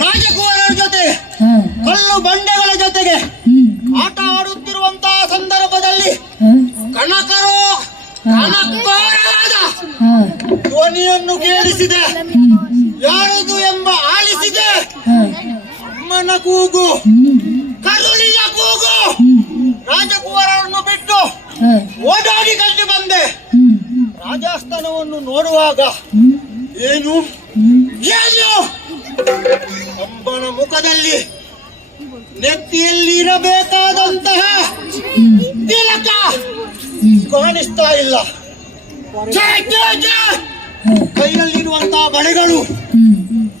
ರಾಜಕುಮಾರರ ಜೊತೆ ಕಲ್ಲು ಬಂಡೆಗಳ ಜೊತೆಗೆ ಆಟ ಆಡುತ್ತಿರುವಂತಹ ಸಂದರ್ಭದಲ್ಲಿ ಕನಕರು ಕನಕರಾದ ಧ್ವನಿಯನ್ನು ಕೇಳಿಸಿದೆ. ಯಾರದು ಎಂಬ ಆಲಿಸಿದೆ. ಅಮ್ಮನ ಕೂಗು, ಕರುಳಿನ ಕೂಗು. ರಾಜಕುಮಾರರನ್ನು ಬಿಟ್ಟು ಓಡಾಡಿ ಕಂಡು ಬಂದೆ. ರಾಜಸ್ಥಾನವನ್ನು ನೋಡುವಾಗ ಏನು ಏನು ಅಮ್ಮನ ಮುಖದಲ್ಲಿ ನೆತ್ತಿಯಲ್ಲಿ ಇರಬೇಕಾದಂತಹ ತಿಲಕ ಕಾಣಿಸ್ತಾ ಇಲ್ಲ. ಕೈಯಲ್ಲಿರುವಂತಹ ಬಳೆಗಳು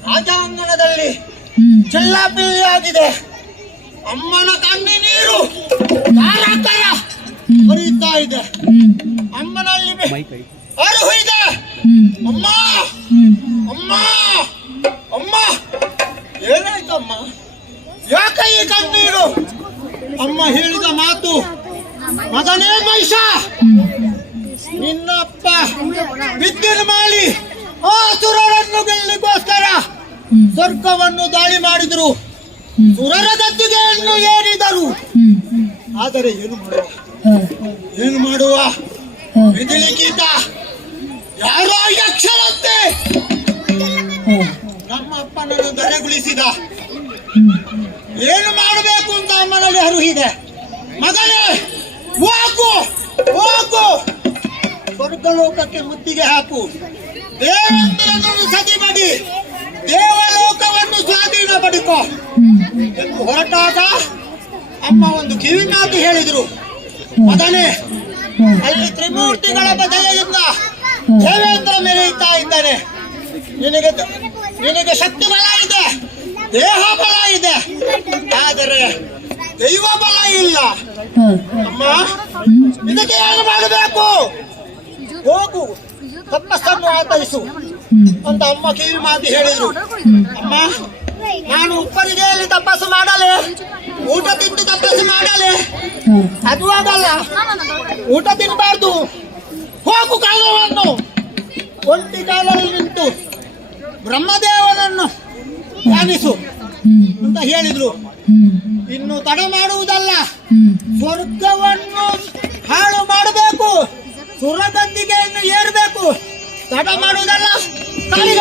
ರಾಜಾಂಗಣದಲ್ಲಿ ಚೆಲ್ಲಾಪಿಲ್ಲಿಯಾಗಿದೆ. ಅಮ್ಮನ ಕಣ್ಣೀರು ಧಾರಾಕಾರ ಹರಿಯುತ್ತಾ ಇದೆ. ಅಮ್ಮನಲ್ಲಿ ಅರುಹು ಇದೆ. ಅಮ್ಮ ಅಮ್ಮ ಅಮ್ಮ, ಏನಾಯ್ತಮ್ಮ? ಯಾಕ ಈ ಕಣ್ಣೀರು? ಅಮ್ಮ ಹೇಳಿದ ಮಾತು, ಮಗನೇ ಮಹಿಷ, ನಿನ್ನಪ್ಪ ವಿದ್ಯೆಯನ್ನು ಮಾಡಿ ಆ ಸುರರನ್ನು ಗೆಲ್ಲಿಗೋಸ್ಕರ ಸ್ವರ್ಗವನ್ನು ದಾಳಿ ಮಾಡಿದರು, ಸುರರ ಗದ್ದುಗೆಯನ್ನು ಏರಿದರು. ಆದರೆ ಏನು ಮಾಡುವ ವಿಧಿಲಿಖಿತ. ಯಾರೋ ಯಕ್ಷರಂತೆ ನಮ್ಮ ಅಪ್ಪನನ್ನು ಧರೆಗುಳಿಸಿದ. ಏನು ಮಾಡಬೇಕು ಅಂತ ಅಮ್ಮನಲ್ಲಿ ಅರುಹಿದೆ. ಮಗನೇ ಹೋಗು ಹೋಗು, ಸ್ವರ್ಗಲೋಕಕ್ಕೆ ಮುತ್ತಿಗೆ ಹಾಕು, ದೇವೇಂದ್ರನನ್ನು ಸತಿ ಮಾಡಿ ದೇವಲೋಕವನ್ನು ಸ್ವಾಧೀನ ಪಡಿಕೋ ಎಂದು ಹೊರಟಾಗ ಅಮ್ಮ ಒಂದು ಕಿವಿ ಮಾತು ಹೇಳಿದ್ರು. ಮಗನೇ, ಅಲ್ಲಿ ತ್ರಿಮೂರ್ತಿಗಳ ಬದಲೆಯಿಂದ ದೇವೇಂದ್ರ ಮೆರೆಯುತ್ತಾ ಇದ್ದಾನೆ. ನಿನಗೆ ಶಕ್ತಿ ಬಲ ಇದೆ, ದೇಹ ಬಲ ಇದೆ, ಆದರೆ ದೈವ ಬಲ ಇಲ್ಲ. ಅಮ್ಮ, ಇದಕ್ಕೆ ಏನು ಮಾಡಬೇಕು? ಹೋಗು, ತಪಸ್ಸನ್ನು ಆಚರಿಸು ಅಂತ ಅಮ್ಮ ಕಿವಿ ಮಾತು ಹೇಳಿದ್ರು. ಅಮ್ಮ, ನಾನು ಉಪ್ಪರಿಗೆಯಲ್ಲಿ ತಪಸ್ಸು ಮಾಡಲೆ, ಊಟ ತಿಂದು ತಪಸ್ಸು ಮಾಡಲೆ, ಅದು ಆಗಲ್ಲ. ಊಟ ತಿನ್ನಬಾರ್ದು. ಹೋಗು, ಕಾಲವನ್ನು ಒಂಟಿ ಕಾಲಲ್ಲಿ ನಿಂತು ಬ್ರಹ್ಮದೇವನನ್ನು ಧ್ಯಾನಿಸು ಅಂತ ಹೇಳಿದ್ರು. ಇನ್ನು ತಡ ಮಾಡುವುದಲ್ಲ, ಸ್ವರ್ಗವನ್ನು ಹಾಳು ಮಾಡಬೇಕು, ಸುರಗದ್ದಿಗೆಯನ್ನು ಏರಬೇಕು. ತಡ ಮಾಡುವುದಲ್ಲ, ಕಾಲಿಗೆ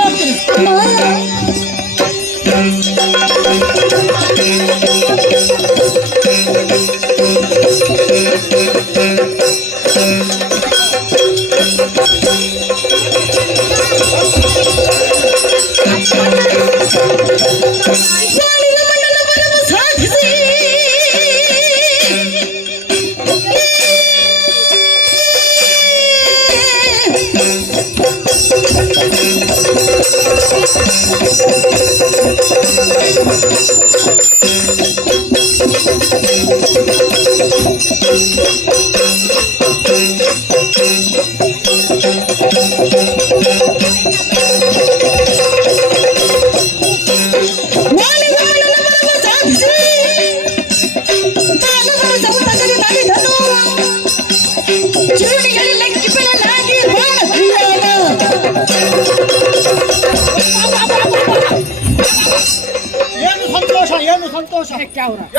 ಏನು ಸಂತೋಷ!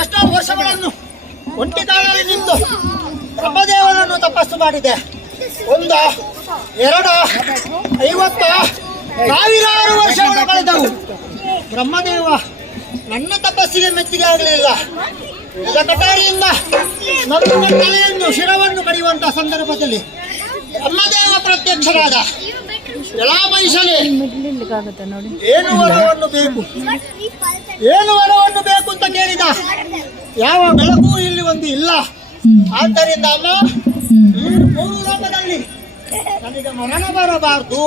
ಎಷ್ಟೋ ವರ್ಷಗಳನ್ನು ಒಂಟಿ ಕಾಲದಲ್ಲಿ ನಿಂತು ಬ್ರಹ್ಮದೇವನನ್ನು ತಪಸ್ಸು ಮಾಡಿದೆ. 1, 2, 50 ಸಾವಿರಾರು ವರ್ಷಗಳು ಕಳೆದವು. ಬ್ರಹ್ಮದೇವ ನನ್ನ ತಪಸ್ಸಿಗೆ ಮೆಚ್ಚುಗೆ ಆಗಲಿಲ್ಲ. ಕಟಾರಿಯಿಂದ ನನ್ನ ತಲೆಯನ್ನು ಶಿರವನ್ನು ಕಡಿಯುವಂತಹ ಸಂದರ್ಭದಲ್ಲಿ ಬ್ರಹ್ಮದೇವ ಪ್ರತ್ಯಕ್ಷರಾದ. ಎಲ್ಲ ಮೈಸಲಿ ಏನು ವರವನ್ನು ಬೇಕು, ಏನು ವರವನ್ನು ಬೇಕು ಅಂತ ಕೇಳಿದ. ಯಾವ ಬೆಳಕು ಇಲ್ಲಿ ಒಂದು ಇಲ್ಲ. ಆದ್ದರಿಂದ ಅಮ್ಮ, ಮೂರು ಲೋಕದಲ್ಲಿ ನನಗೆ ಮರಣ ಬರಬಾರದು.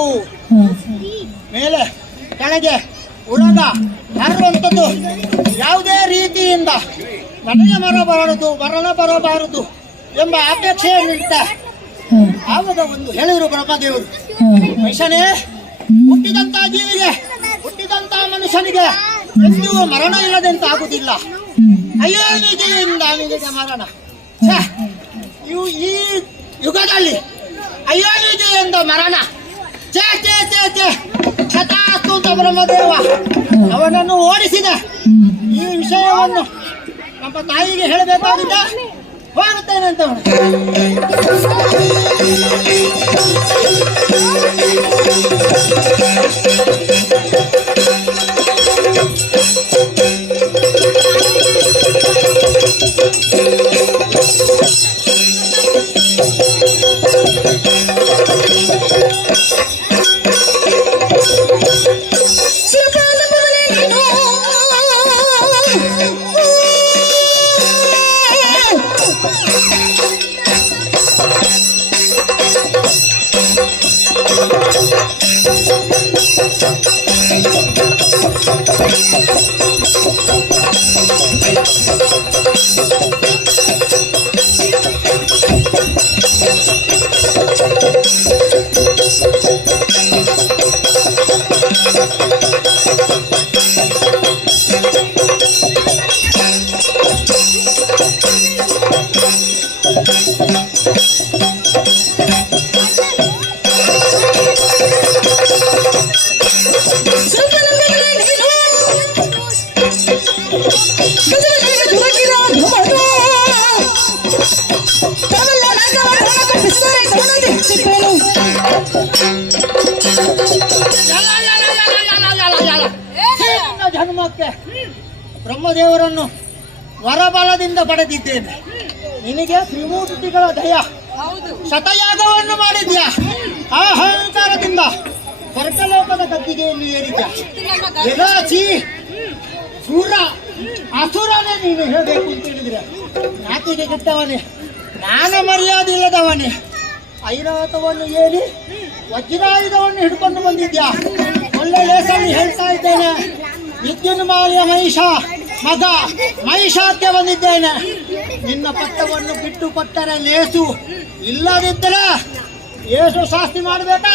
ಮೇಲೆ ಕೆಳಗೆ ಉಳಗ ಹರುವಂಥದ್ದು ಯಾವುದೇ ರೀತಿಯಿಂದ ನನಗೆ ಮರಣ ಬರಬಾರದು ಎಂಬ ಅಪೇಕ್ಷೆಯನ್ನಿಟ್ಟ. ಆವಾಗ ಒಂದು ಹೇಳಿದರು ಬ್ರಹ್ಮದೇವರು, ಮನುಷ್ಯನೇ, ಹುಟ್ಟಿದಂತ ಜೀವಿಗೆ, ಹುಟ್ಟಿದಂತ ಮನುಷ್ಯನಿಗೆ ಎಂದೂ ಮರಣ ಇಲ್ಲದಂತ ಆಗುದಿಲ್ಲ. ಅಯೋನಿಜೆಯಿಂದ ನಿನಗೆ ಮರಣ. ಈ ಯುಗದಲ್ಲಿ ಅಯೋನಿಜೆಯಿಂದ ಮರಣ ಚೇ ಚೇ ಚೇ ಚೇ ಕಥಾಸ್ತು ಅಂತ ಬ್ರಹ್ಮದೇವ ಅವನನ್ನು ಓಡಿಸಿದ. ಈ ವಿಷಯವನ್ನು ನಮ್ಮ ತಾಯಿಗೆ ಹೇಳಬೇಕಾಗಿದ್ದ. ಹೋಗುತ್ತೇನೆ ಅಂತ ಜನ್ಮಕ್ಕೆ ಬ್ರಹ್ಮದೇವರನ್ನು ವರಬಲದಿಂದ ಪಡೆದಿದ್ದೇನೆ. ನಿನಗೆ ತ್ರಿಮೂರ್ತಿಗಳ ದಯ, ಶತಯಾಗವನ್ನು ಮಾಡಿದ್ಯಾ. ಅಹಂಕಾರದಿಂದ ಸ್ವರ್ಗಲೋಕದ ಗದ್ದಿಗೆಯನ್ನು ಏರಿದ್ಯಾ. ಯದಾಚಿ ಸೂರ ಅಸುರನೇ ನೀನು ಹೇಳಬೇಕು ಅಂತ ಹೇಳಿದ್ರೆ, ನಾತಿಗೆ ಗೆಟ್ಟವನೇ, ಜ್ಞಾನ ಮರ್ಯಾದೆ ಇಲ್ಲದವನೇ, ಐರಾವತವನ್ನು ಏರಿ ವಜ್ರಾಯುಧವನ್ನು ಹಿಡ್ಕೊಂಡು ಬಂದಿದ್ಯಾ. ಒಳ್ಳೆ ಲೇಸಲ್ಲಿ ಹೇಳ್ತಾ ಇದ್ದೇನೆ, ವಿದ್ಯುನ್ಮಾಲಿಯ ಮಗ ಮಹಿಷಾಕ್ಕೆ ಬಂದಿದ್ದೇನೆ. ನಿನ್ನ ಪಟ್ಟವನ್ನು ಬಿಟ್ಟು ಕೊಟ್ಟರೆ ಲೇಸು, ಇಲ್ಲದಿದ್ದರೆ ಏಸು ಶಾಸ್ತಿ ಮಾಡಬೇಕಾ?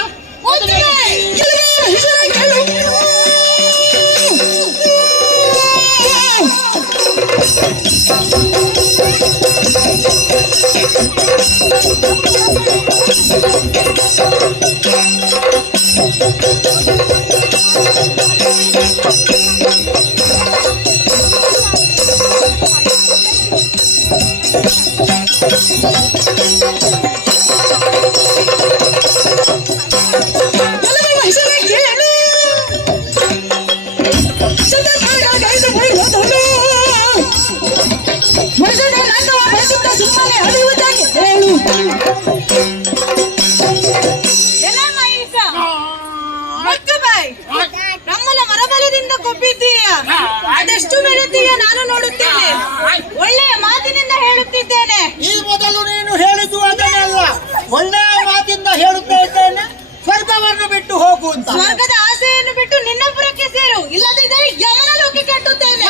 ಇಲ್ಲದಿದ್ದರೆ ಯಮನ ಲೋಕಕ್ಕೆ ಕಟ್ಟುತ್ತೇನೆ.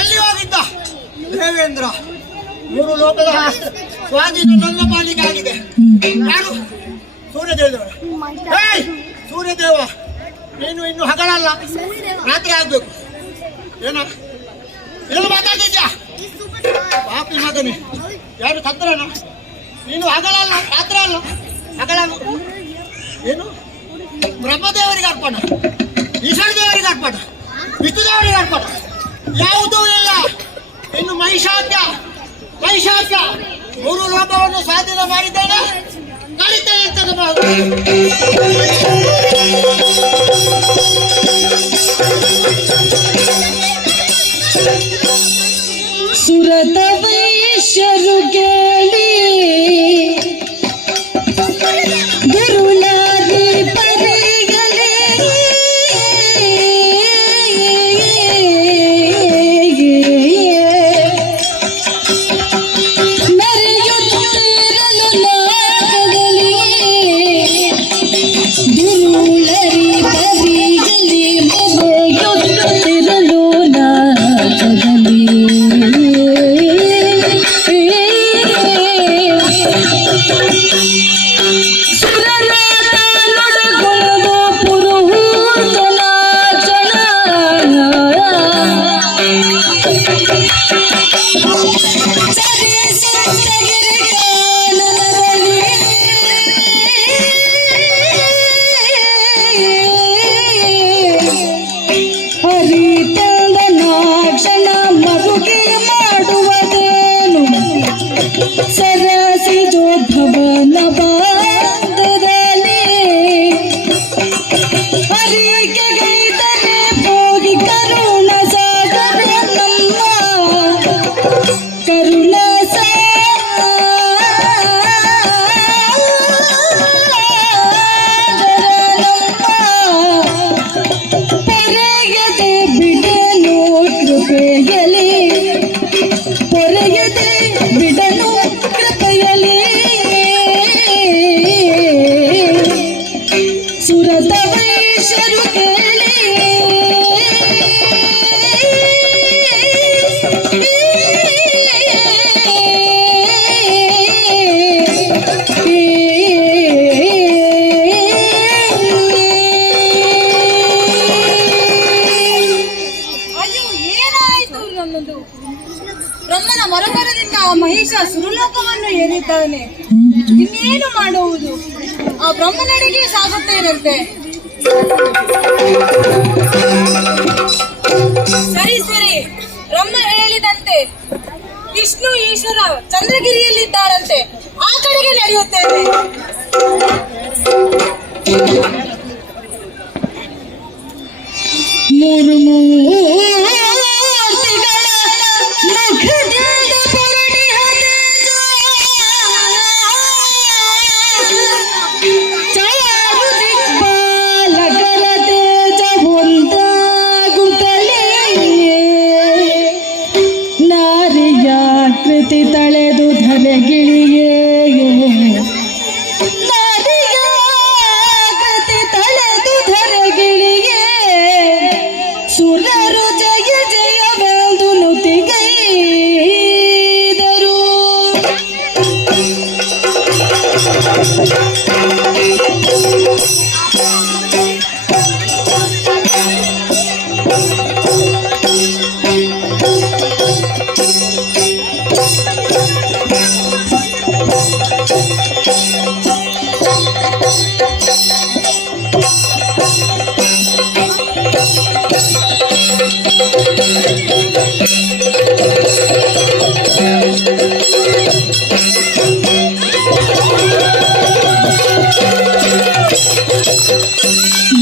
ಎಲ್ಲಿ ಹೋಗಿದ್ದ ದೇವೇಂದ್ರ? ಮೂರು ಲೋಕದ ಸ್ವಾಧೀನ ನನ್ನ ಪಾಲಿಗೆ ಆಗಿದೆ. ಯಾರು? ಸೂರ್ಯದೇವ. ಸೂರ್ಯದೇವ, ನೀನು ಇನ್ನು ಹಗಲಲ್ಲ, ರಾತ್ರಿ ಆಗ್ಬೇಕು. ಏನ ಏನು ಮಾತಾಡ್ತಿದ್ಯಾ? ಪಾಪಿ ಮಗನೇ, ಯಾರು ತಂತ್ರನ? ನೀನು ಹಗಲಲ್ಲ, ರಾತ್ರಿ ಅಲ್ಲ, ಹಗಲಲ್ಲ. ಏನು? ಬ್ರಹ್ಮದೇವರಿಗೆ ಅರ್ಪಣ, ಈಶ್ವರ ದೇವರಿಗೆ ಅರ್ಪಣ, ವಿಷ್ಣುದೇವರಿಗೆ ಅರ್ಪಣ, ಯಾವುದೂ ಇಲ್ಲ. ಇನ್ನು ಮಹಿಷಾಕ್ಯ ಮೂರು ಲೋಕವನ್ನು ಸ್ವಾಧೀನ ಮಾಡಿದ್ದೇನೆ, ಕಲಿತೇನೆ ಅಂತ ಸುರತ ವೈಶ್ಯರು ಕೇಳಿ ಗುರುಳಾದಿ ಪರಿಗಲೇ ಸರಸಿಜೋದ್ಭವನ ಬಾಂಧದಲ್ಲಿ ಹರಿಗೆ ಗೈದರೆ ಭೋಗಿ ಕರುಣ ಸಾಗರ ನಮ್ಮ ಕರುಣ ಪೊರೆಯದೆ ಬಿಡಲು ಕೃಪೆಯಲಿ ಪೊರೆಯದೆ ಬಿಡಲು ಕೃಪೆಯಲಿ ಸುರತ ವೈಶ್ಯರು ಕೇಳಿ ಅಯ್ಯೋ, ಏನಾಯಿತು ನನ್ನದು? ಬ್ರಹ್ಮನ ಮರಮರದಿಂದ ಆ ಮಹಿಷ ಸುರಲೋಕವನ್ನು ಏರಿದ್ದಾನೆ. ಇನ್ನೇನು ಮಾಡುವುದು? ಆ ಬ್ರಹ್ಮನಡೆಗೆ ಸಾಗುತ್ತೇನಂತೆ. ಸರಿ ಸರಿ, ಬ್ರಹ್ಮ ಹೇಳಿದಂತೆ ವಿಷ್ಣು ಈಶ್ವರ ಚಂದ್ರಗಿರಿಯಲ್ಲಿದ್ದಾರಂತೆ. ಆ ಕಡೆಗೆ ನಡೆಯುತ್ತೇನೆ. ಮೂರು ನಾರಿಯ ಕೃತಿ ತಳೆದು ಧರೆಗಿಳಿಯೇ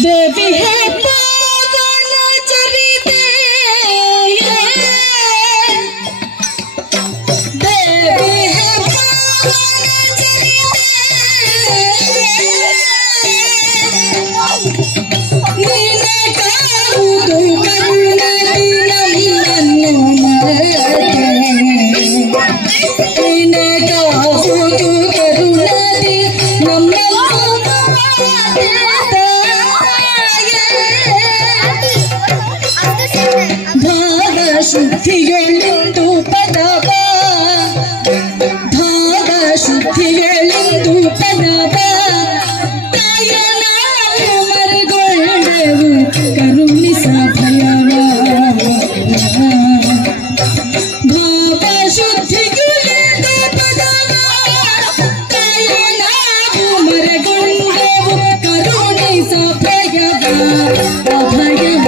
देवी है पावन चरिते, देवी है पावन चरिते, नीने काವುದು ಕರುಣದಿ ನಮ್ಮನ್ನು ಮರೆತೆ, नीने ಕಾವುದು ಕರುಣದಿ ನಮ್ಮನ್ನು ಮರೆತೆ. ಶುದ್ಧಿಗಳೆಂದು ಪದವ, ಭಾವ ಶುದ್ಧಿಗಳೆಂದು ಪದವ, ತಾಯ ನಾವು ಮರೆಗೊಂಡೆವು ಕರುಣಿಸ ಭಯವ. ಭಾವ ಶುದ್ಧಿಗಳೆಂದು ಪದವ, ತಾಯ ನಾವು ಮರೆಗೊಂಡೆವು ಕರುಣಿಸ ಭಯವ ಅಭಯವ.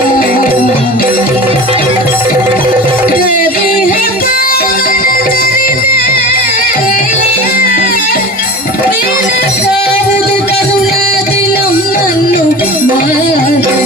देवी है ಕಾವುದು ಕರುಣಾದಿ ನಮ್ಮನ್ನು ಮರೆತೆ.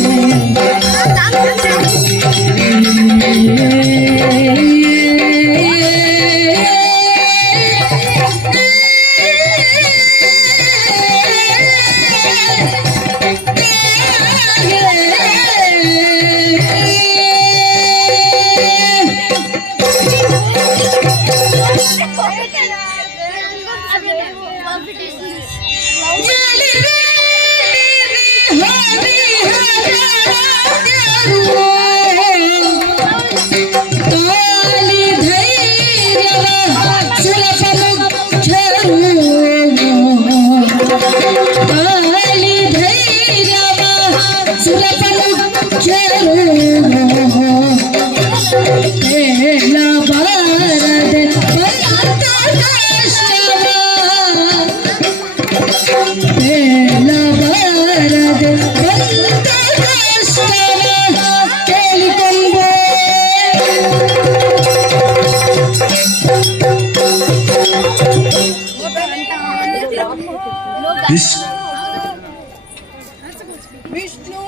ವಿಷ್ಣು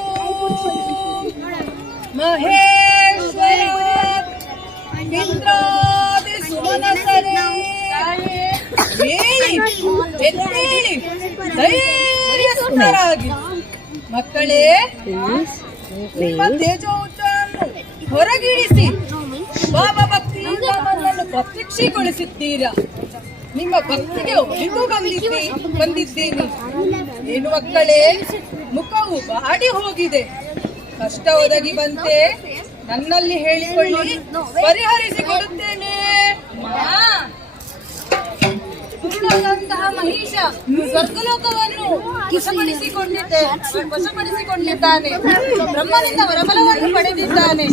ಮಹೇಶ್ವರ ಇಂದ್ರಾದಿ ಸುಮನಸರೇ ಹೇಳಿ ಎದ್ದೇಳಿ ಧೈರ್ಯಸ್ಥರಾಗಿ. ಮಕ್ಕಳೇ, ನಿಮ್ಮ ತೇಜೋವನ್ನು ಹೊರಗಿಳಿಸಿ ಬಾಬಾ ಭಕ್ತಿಯಿಂದ ನನ್ನನ್ನು ಪ್ರತ್ಯಕ್ಷಗೊಳಿಸುತ್ತೀರಾ. ನಿಮ್ಮ ಭಕ್ತಿಗೆ ಒಲಿದು ಬಂದಿದ್ದೀನಿ. ಏನು ಮಕ್ಕಳೇ, ಮುಖವು ಬಾಡಿ ಹೋಗಿದೆ, ಕಷ್ಟ ಒದಗಿ ಬಂತೆ, ನನ್ನಲ್ಲಿ ಹೇಳಿಕೊಳ್ಳಿ, ಪರಿಹರಿಸಿಕೊಡುತ್ತೇನೆ. ಂತಹ ಮಹಿಷ ಸ್ವರ್ಗಲೋಕವನ್ನು ವಶಪಡಿಸಿಕೊಂಡಿದ್ದಾನೆ, ಬ್ರಹ್ಮನಿಂದ ವರಬಲವನ್ನು ಪಡೆದಿದ್ದಾನೆ.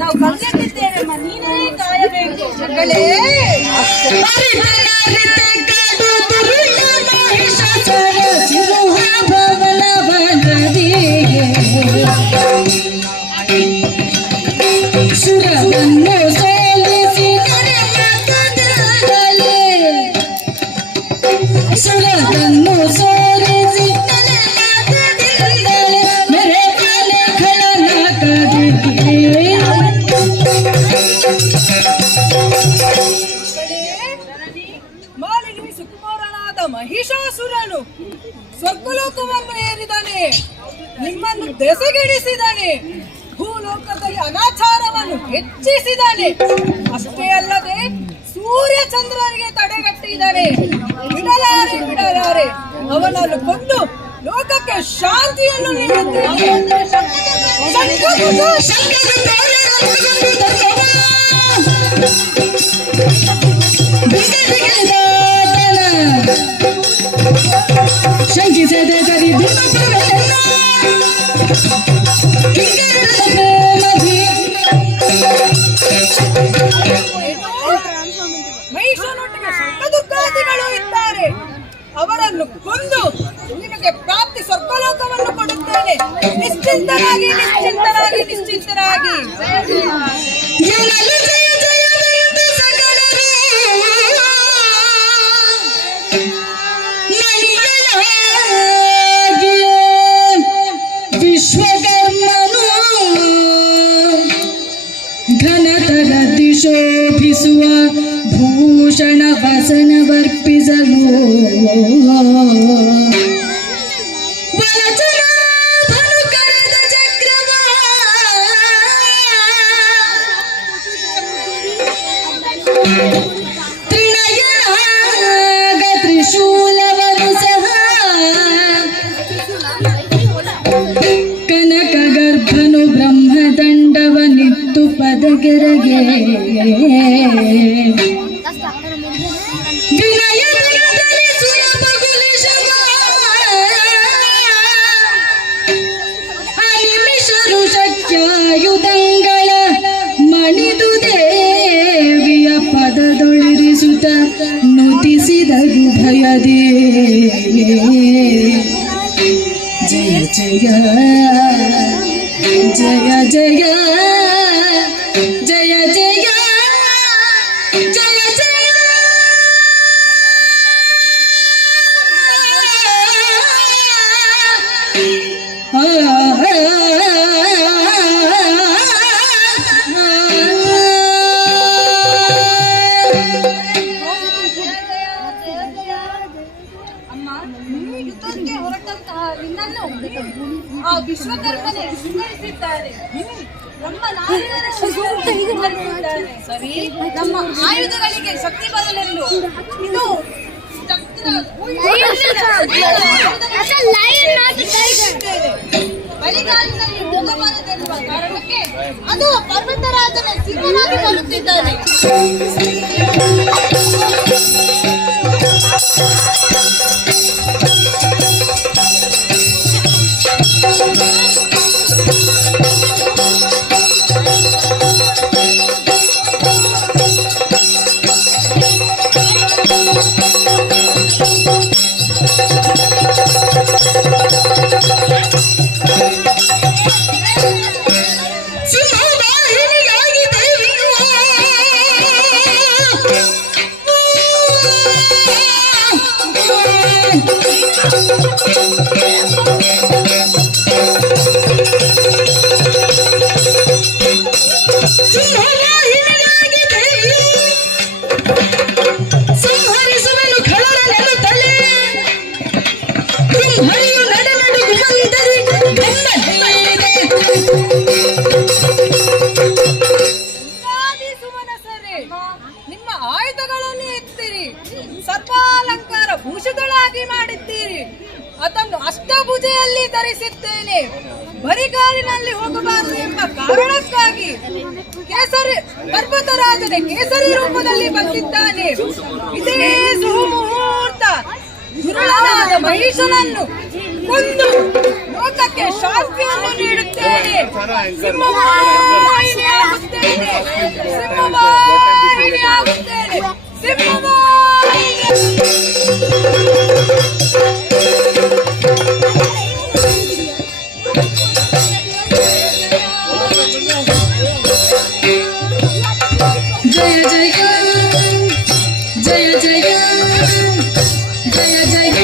ನಾವು ಕಳೆದಿದ್ದೇವೆ, ನೀನೇ ಕಾಯಬೇಕು. ಮಕ್ಕಳೇ, ಸುರವನ್ನು ಸೋಲಿಸಿ ಸುರವನ್ನು ಸೋಲಿಸಿ ಮೇರೆ ಕಾಲೆ ಖಳನ ಕದಿದ್ದೆ. ಮಾಲಿನಿ ಸುಕುಮಾರನಾದ ಮಹಿಷಾಸುರನು ಸ್ವರ್ಗಲೋಕವನ್ನು ಏರಿದಾನೆ, ನಿಮ್ಮನ್ನು ದೆಸೆಗೆಡಿಸಿದಾನೆ, ಭೂಲೋಕದಲ್ಲಿ ಅನಾಚಾರವನ್ನು ಹೆಚ್ಚಿಸಿದಾನೆ. ಅಷ್ಟೇ ಅಲ್ಲದೆ ಸೂರ್ಯ ಚಂದ್ರರಿಗೆ ತಡೆಗಟ್ಟಿದ್ದಾನೆ. ಬಿಡಲಾರೆ ಅವನನ್ನು ಕೊಂದು ಲೋಕಕ್ಕೆ ಶಾಂತಿಯನ್ನು ನೀಡುತ್ತೇನೆ. ಅವರನ್ನು ಕೊಂದು ನಿಮಗೆ ಪ್ರಾಪ್ತಿ ಸ್ವರ್ಗಲೋಕವನ್ನು ಕೊಡುತ್ತೇನೆ. ನಿಶ್ಚಿಂತರಾಗಿ ನಿಶ್ಚಿಂತರಾಗಿ ನಿಶ್ಚಿಂತರಾಗಿ. ಜನರು ಜಯ ಜಯವೆಂದು ಸಕಲರು ಮಣಿಗಳಾಗಿಯೇ ವಿಶ್ವಕರ್ಮನು ಘನತರ ದಿಶೋಭಿಸುವ ಭೂಷಣ ವಸನವರ್ಪಿಸಲು ವಚನಾಭನು ಕರೆದ ಚಕ್ರವ ತ್ರಿನಯನಾಗ ತ್ರಿಶೂಲವನ್ನು ಸಹ ಕನಕ ಗರ್ಭನು ಬ್ರಹ್ಮದಂಡವನಿತ್ತು ಪದಗೆರೆಗೆ ವಿನಯದಲ್ಲಿ ಸುರಮಗುಲಿಶವ ಅನಿಮಿಷರು ಶಕ್ಯಾಯುಧಂಗಳ ಮಣಿದು ದೇವಿಯ ಪದದೊಳಿರಿಸುತ್ತ ನುತಿಸಿದರು ಭಯದೇ ಜಯ ಜಯ ಜಯ ಜಯ ಜಯ ಜಯ ಜಯ ಜಯ ಅಮ್ಮ, ಯುದ್ಧಕ್ಕೆ ಹೊರಟಂತಹ ನಿನ್ನನ್ನು ಆ ವಿಶ್ವಕರ್ಮನೇ ಸುಂದರಿಸಿದ್ದಾರೆ. ನಮ್ಮ ನಾರಿಯರ ಶಕ್ತಿಯನ್ನು ಧರಿಸಿದ್ದಾರೆ. ಸರಿ, ನಮ್ಮ ಆಯುಧಗಳಿಗೆ ಶಕ್ತಿ ಬರಲೆಂದು ಇದು ಬಳಿಗಾಲಿನಲ್ಲಿ ಹೋಗಬಾರದೆನ್ನುವ ಕಾರಣಕ್ಕೆ ಅದು ಪರ್ವತರಾಜನ ಸಿಂಹನಾಗಿ ಬರುತ್ತಿದ್ದಾನೆ. ಸಿಂಹವಾಹಿನಿಯಾಗಿ ದೇವಿಯು ಸಿಂಹವಾಹಿನಿಯಾಗಿ ದೇವಿಯು ಸಂಹರಿಸುವನು ಖಳರ ನೆಲುತ್ತಲೇ ಕುಂಭರಿಯು ನಡುನಡುಗು ಮಂದರಿ ಸುಮನಸರೇ, ನಿಮ್ಮ ಆಯುಧಗಳನ್ನು ಎತ್ತಿರಿ, ಸರ್ವಾಲಂಕಾರ ಭೂಷಿತಳಾಗಿ ಮಾಡಿದ್ದೀರಿ. ಅದನ್ನು ಅಷ್ಟಭುಜೆಯಲ್ಲಿ ಧರಿಸಿದ್ದೇನೆ. ಬರಿಗಾಲಿನಲ್ಲಿ ಹೋಗಬಾರದು ಎಂಬ ಕಾರಣಕ್ಕಾಗಿ ಕೇಸರಿ ಪರ್ವತರಾಜನೇ ಕೇಸರಿ ರೂಪದಲ್ಲಿ ಬಂದಿದ್ದಾನೆ. ಇದೇ ಸುಮುಹೂರ್ತ ದುರುಳನಾದ ಮಹಿಷನನ್ನು ಕೊಂದು ಲೋಕಕ್ಕೆ ಶಾಂತಿಯನ್ನು ನೀಡುತ್ತೇನೆ. ಸಿಂಹವಾಹಿನಿಯಾಗುತ್ತೇನೆ, ಸಿಂಹವಾಹಿನಿಯಾಗುತ್ತೇನೆ, ಜಯ ಜಯ ಜಯ ಜಯ ಜಯ ಜಯ